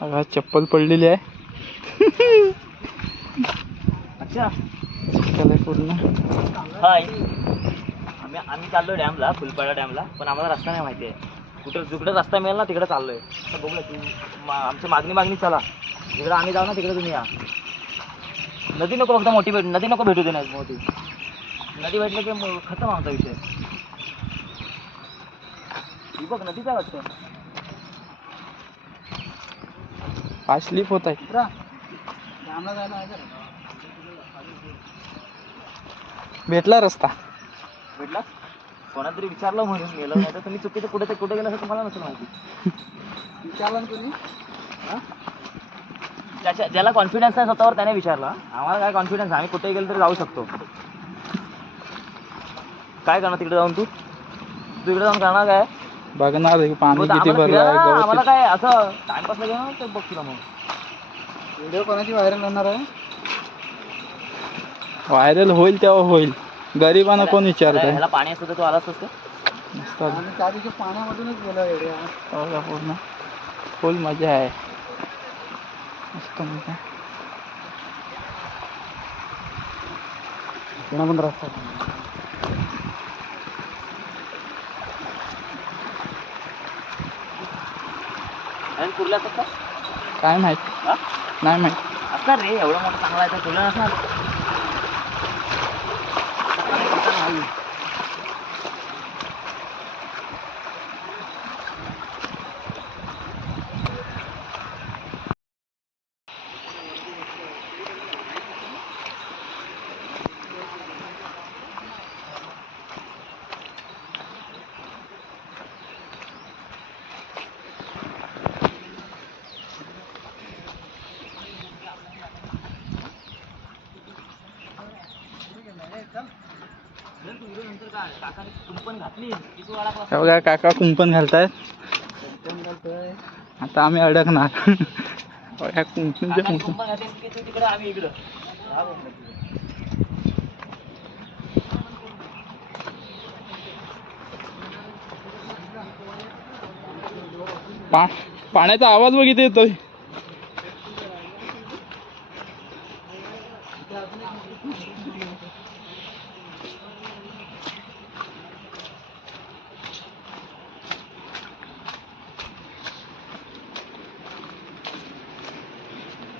बघा चप्पल पडलेली आहे. अच्छा चिखल आहे पूर्ण. हाय, आम्ही चाललो डॅमला, फुलपाडा डॅमला, पण आम्हाला रस्ता नाही माहिती आहे. कुठं जिकडे रस्ता मिळेल ना तिकडे चाललोय. तर बघूया तू आमची मागणी चला, जिकडे आम्ही जाऊ ना तिकडे तुम्ही या. नदी नको फक्त मोठी नदी नको भेटू दे. नाही मोठी नदी भेटली की खतम आमचा विषय. ही बघ नदीचा वाटतं. पाय स्लिप होत आहे. डॅमला जायला आहे का? भेटला रस्ता. भेटला कोणा तरी विचारलं म्हणून गेलं, नाही तर तुम्ही चुकीचं कुठे गेलं असं तुम्हाला नसेल माहिती. विचारलं ना तुम्ही? ज्याला कॉन्फिडन्स आहे स्वतःवर त्याने विचारला. आम्हाला काय कॉन्फिडन्स, आम्ही कुठे गेलो तरी जाऊ शकतो. काय करणार तिकडे जाऊन? तू तिकडे जाऊन करणार काय? बघणार पाणी किती भरलं आहे. आम्हाला काय असं टाइमपास लागेल ना ते बघ तुला. मग व्हिडिओ कोणाची व्हायरल होणार आहे? व्हायरल होईल तेव्हा होईल. गरिबांना कोण विचारत आहे? ह्याला पाणी असतं तर तू आलाच असतं. त्या दिवशी पाण्यामधूनच गेलो. पूर्ण फुल मजा आहे. मस्त मजा. पण रस्ता आणि कुर्ला असतात काय माहित. नाही माहित असणार रे. एवढं मोठं चांगला आहे तर कुर्ला नसणार. बघा काका कुंपण घालतायत. आता आम्ही अडकणार. पाण्याचा आवाज बघितला येतोय.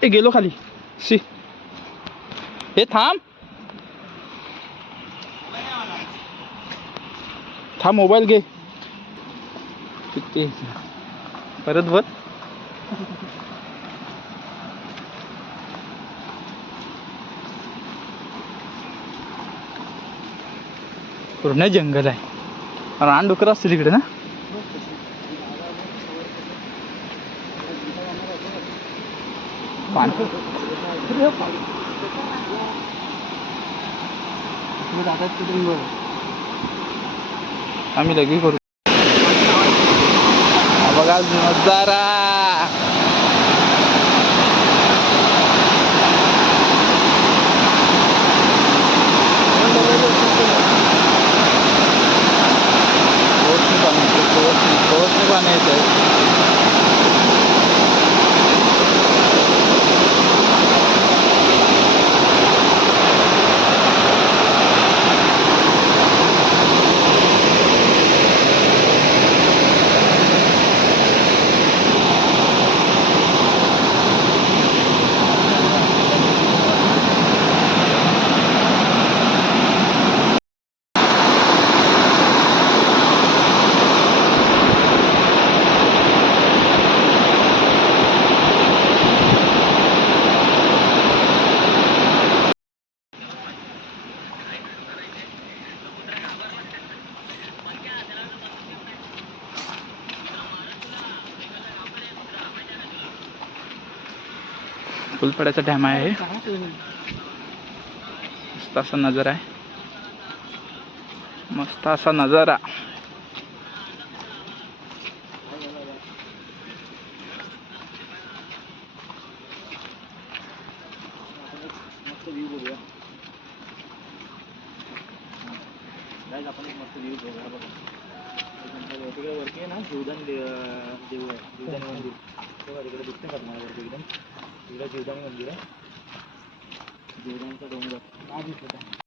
ए गेलो खाली. शी हे थांब मोबाईल घे. किती परत वर. पूर्ण जंगल आहे. रानडुकर असतील इकडे ना. आम्ही लगे करू. बघा नजारा. पाणी येत आहे. फुलपड्याचा डॅम आहे. मस्त असा नजारा आहे. मस्त असा नजारा. तिकडे वरती आहे ना जीवदान देऊळ आहे, जीवदानी मंदिर. तेव्हा तिकडे दिसतं का तुम्हाला वरती एकदम तिकडे जीवदानी मंदिर आहे, जीवदानीचा डोंगर काय दिसत आहे.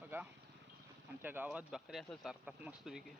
बघा आमच्या गावात बकऱ्या असं चारतात मस्तपैकी.